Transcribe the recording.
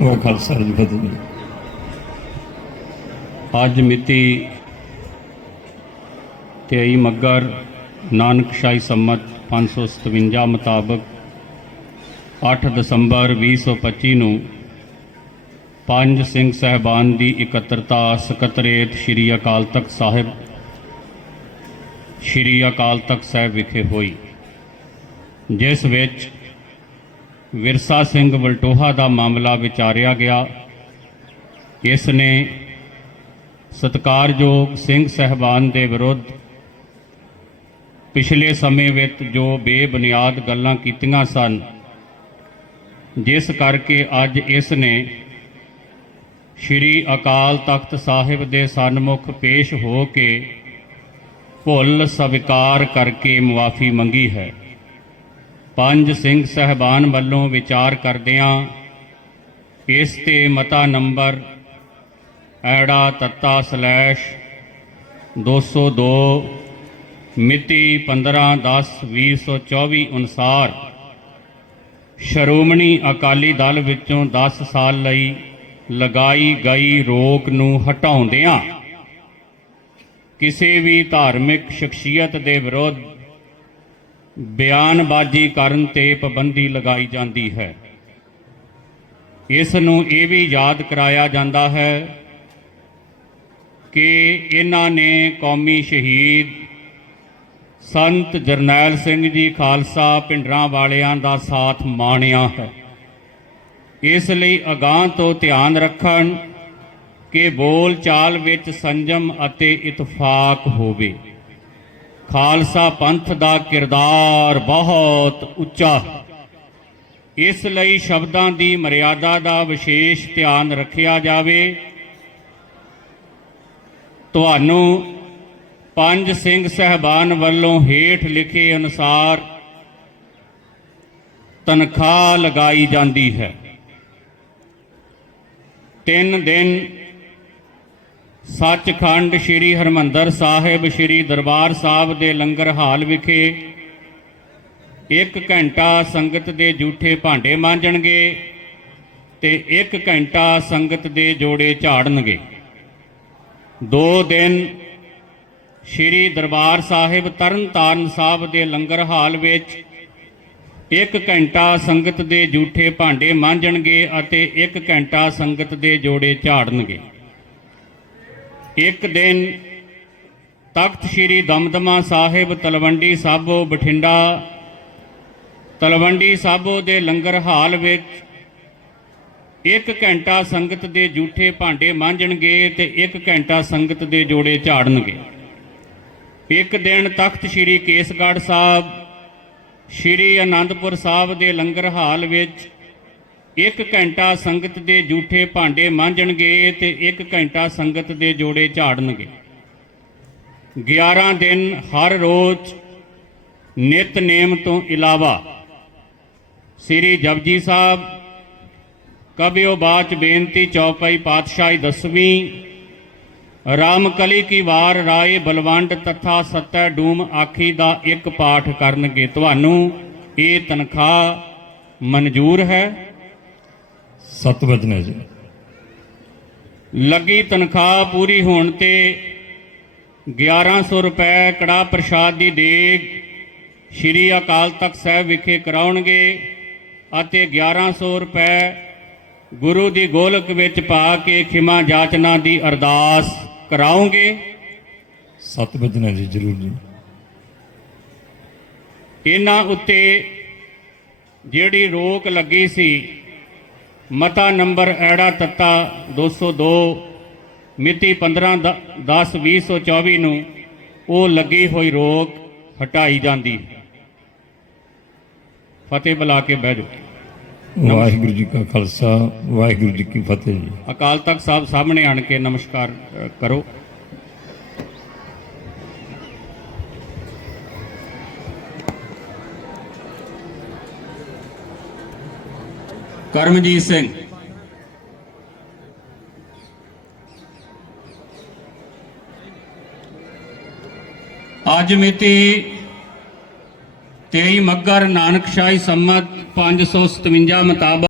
ਉਹ ਖਾਲਸਾ ਜੀ ਫਤਿਹ ਅੱਜ ਮਿਤੀ 23 ਮੱਗਰ ਨਾਨਕਸ਼ਾਹੀ ਸੰਮਤ 557 ਮੁਤਾਬਕ 8 ਦਸੰਬਰ 2025 ਨੂੰ ਪੰਜ ਸਿੰਘ ਸਹਿਬਾਨ ਦੀ ਇਕੱਤਰਤਾ ਸਕੱਤਰੇਤ ਸ੍ਰੀ ਅਕਾਲ ਤਖਤ ਸਾਹਿਬ, ਸ੍ਰੀ ਅਕਾਲ ਤਖਤ ਸਾਹਿਬ ਵਿਖੇ ਹੋਈ, ਜਿਸ ਵਿੱਚ ਵਿਰਸਾ ਸਿੰਘ ਵਲਟੋਹਾ ਦਾ ਮਾਮਲਾ ਵਿਚਾਰਿਆ ਗਿਆ। ਇਸ ਨੇ ਸਤਕਾਰਯੋਗ ਸਿੰਘ ਸਹਿਬਾਨ ਦੇ ਵਿਰੁੱਧ ਪਿਛਲੇ ਸਮੇਂ ਵਿੱਚ ਜੋ ਬੇਬੁਨਿਆਦ ਗੱਲਾਂ ਕੀਤੀਆਂ ਸਨ, ਜਿਸ ਕਰਕੇ ਅੱਜ ਇਸ ਨੇ ਸ੍ਰੀ ਅਕਾਲ ਤਖਤ ਸਾਹਿਬ ਦੇ ਸਨਮੁਖ ਪੇਸ਼ ਹੋ ਕੇ ਭੁੱਲ ਸਵੀਕਾਰ ਕਰਕੇ ਮੁਆਫੀ ਮੰਗੀ ਹੈ। ਪੰਜ ਸਿੰਘ ਸਹਿਬਾਨ ਵੱਲੋਂ ਵਿਚਾਰ ਕਰਦਿਆਂ ਇਸ ਤੇ ਮਤਾ ਨੰਬਰ ਐੜਾ ਤੱਤਾ ਸਲੈਸ਼ 202 ਮਿਤੀ 15/10/2024 ਅਨੁਸਾਰ ਸ਼੍ਰੋਮਣੀ ਅਕਾਲੀ ਦਲ ਵਿੱਚੋਂ 10 ਸਾਲ ਲਈ ਲਗਾਈ ਗਈ ਰੋਕ ਨੂੰ ਹਟਾਉਂਦਿਆਂ ਕਿਸੇ ਵੀ ਧਾਰਮਿਕ ਸ਼ਖਸੀਅਤ ਦੇ ਵਿਰੁੱਧ ਬਿਆਨਬਾਜ਼ੀ ਕਰਨ ਤੇ ਪਾਬੰਦੀ ਲਗਾਈ ਜਾਂਦੀ ਹੈ। ਇਸ ਨੂੰ ਇਹ ਵੀ ਯਾਦ ਕਰਾਇਆ ਜਾਂਦਾ ਹੈ ਕਿ ਇਹਨਾਂ ਨੇ ਕੌਮੀ ਸ਼ਹੀਦ ਸੰਤ ਜਰਨੈਲ ਸਿੰਘ ਜੀ ਖਾਲਸਾ ਪਿੰਡਰਾਂ ਵਾਲਿਆਂ ਦਾ ਸਾਥ ਮਾਣਿਆ ਹੈ। ਇਸ ਲਈ ਅਗਾਹ ਤੋਂ ਧਿਆਨ ਰੱਖਣ ਕਿ ਬੋਲ ਚਾਲ ਵਿੱਚ ਸੰਜਮ ਅਤੇ ਇਤਫਾਕ ਹੋਵੇ। ਖਾਲਸਾ ਪੰਥ ਦਾ ਕਿਰਦਾਰ ਬਹੁਤ ਉੱਚਾ। ਇਸ ਲਈ ਸ਼ਬਦਾਂ ਦੀ ਮਰਿਆਦਾ ਦਾ ਵਿਸ਼ੇਸ਼ ਧਿਆਨ ਰੱਖਿਆ ਜਾਵੇ। ਤੁਹਾਨੂੰ ਪੰਜ ਸਿੰਘ ਸਹਿਬਾਨ ਵੱਲੋਂ ਹੇਠ ਲਿਖੇ ਅਨੁਸਾਰ ਤਨਖਾਹ ਲਗਾਈ ਜਾਂਦੀ ਹੈ। ਤਿੰਨ ਦਿਨ ਸੱਚਖੰਡ ਸ੍ਰੀ ਹਰਮੰਦਰ ਸਾਹਿਬ, ਸ੍ਰੀ ਦਰਬਾਰ ਸਾਹਿਬ ਦੇ ਲੰਗਰ ਹਾਲ ਵਿਖੇ ਇੱਕ ਘੰਟਾ ਸੰਗਤ ਦੇ ਝੂਠੇ ਭਾਂਡੇ ਮਾਂਜਣਗੇ ਤੇ ਇੱਕ ਘੰਟਾ ਸੰਗਤ ਦੇ ਜੋੜੇ ਝਾੜਨਗੇ। ਦੋ ਦਿਨ ਸ੍ਰੀ ਦਰਬਾਰ ਸਾਹਿਬ, ਤਰਨਤਾਰਨ ਸਾਹਿਬ ਦੇ ਲੰਗਰ ਹਾਲ ਵਿੱਚ ਇੱਕ ਘੰਟਾ ਸੰਗਤ ਦੇ ਝੂਠੇ ਭਾਂਡੇ ਮਾਂਜਣਗੇ ਅਤੇ ਇੱਕ ਘੰਟਾ ਸੰਗਤ ਦੇ ਜੋੜੇ ਝਾੜਨਗੇ। ਇੱਕ ਦਿਨ ਤਖਤ ਸ੍ਰੀ ਦਮਦਮਾ ਸਾਹਿਬ ਤਲਵੰਡੀ ਸਾਬੋ ਬਠਿੰਡਾ, ਤਲਵੰਡੀ ਸਾਬੋ ਦੇ ਲੰਗਰ ਹਾਲ ਵਿੱਚ ਇੱਕ ਘੰਟਾ ਸੰਗਤ ਦੇ ਝੂਠੇ ਭਾਂਡੇ ਮਾਂਜਣਗੇ ਤੇ ਇੱਕ ਘੰਟਾ ਸੰਗਤ ਦੇ ਜੋੜੇ ਝਾੜਨਗੇ। ਇੱਕ ਦਿਨ ਤਖਤ ਸ੍ਰੀ ਕੇਸਗੜ੍ਹ ਸਾਹਿਬ, ਸ੍ਰੀ ਅਨੰਦਪੁਰ ਸਾਹਿਬ ਦੇ ਲੰਗਰ ਹਾਲ ਵਿੱਚ ਇੱਕ ਘੰਟਾ ਸੰਗਤ ਦੇ ਝੂਠੇ ਭਾਂਡੇ ਮਾਂਜਣਗੇ ਤੇ ਇੱਕ ਘੰਟਾ ਸੰਗਤ ਦੇ ਜੋੜੇ ਝਾੜਨਗੇ। 11 ਦਿਨ ਹਰ ਰੋਜ਼ ਨਿਤਨੇਮ ਤੋਂ ਇਲਾਵਾ ਸ੍ਰੀ ਜਪਜੀ ਸਾਹਿਬ ਕਬਿਓ ਬਾਚ ਬੇਨਤੀ ਚੌਪਾਈ ਪਾਤਸ਼ਾਹੀ ਦਸਵੀਂ, ਰਾਮਕਲੀ ਕੀ ਵਾਰ ਰਾਏ ਬਲਵੰਡ ਤਥਾ ਸਤੈ ਡੂਮ ਆਖੀ ਦਾ ਇੱਕ ਪਾਠ ਕਰਨਗੇ। ਤੁਹਾਨੂੰ ਇਹ ਤਨਖਾਹ ਮਨਜ਼ੂਰ ਹੈ। ਸਤ ਵਚਨ ਹੈ ਜੀ। ਲੱਗੀ ਤਨਖਾਹ ਪੂਰੀ ਹੋਣ ਤੇ 1100 ਰੁਪਏ ਕੜਾ ਪ੍ਰਸ਼ਾਦ ਦੀ ਦੇਗ ਸ਼੍ਰੀ ਅਕਾਲ ਤਖਤ ਸਾਹਿਬ ਵਿਖੇ ਕਰਾਉਣਗੇ ਅਤੇ 1100 ਰੁਪਏ ਗੁਰੂ ਦੀ ਗੋਲਕ ਵਿੱਚ ਪਾ ਕੇ ਖਿਮਾ ਜਾਚਨਾ ਦੀ ਅਰਦਾਸ ਕਰਾਉਂਗੇ। ਸਤ ਵਚਨ ਹੈ ਜੀ ਜਰੂਰ ਜੀ। ਇਹਨਾਂ ਉੱਤੇ ਜਿਹੜੀ ਰੋਕ ਲੱਗੀ ਸੀ ਮਤਾ ਨੰਬਰ ਐੜਾ ਤੱਤਾ 202 ਮਿਤੀ 15/10/2024 ਨੂੰ ਉਹ ਲੱਗੀ ਹੋਈ ਰੋਕ ਹਟਾਈ ਜਾਂਦੀ ਫਤਿਹ ਬੁਲਾ ਕੇ ਬਹਿ ਜਾਓ। ਵਾਹਿਗੁਰੂ ਜੀ ਕਾ ਖਾਲਸਾ ਵਾਹਿਗੁਰੂ ਜੀ ਕੀ ਫਤਿਹ ਜੀ। ਅਕਾਲ ਤਖਤ ਸਾਹਿਬ ਸਾਹਮਣੇ ਆਣ ਕੇ ਨਮਸਕਾਰ ਕਰੋ। ਕਰਮਜੀਤ ਸਿੰਘ। ਅੱਜ ਮਿਤੀ 23 ਮੱਗਰ ਨਾਨਕਸ਼ਾਹੀ ਸੰਮਤ 557 ਮੁਤਾਬਕ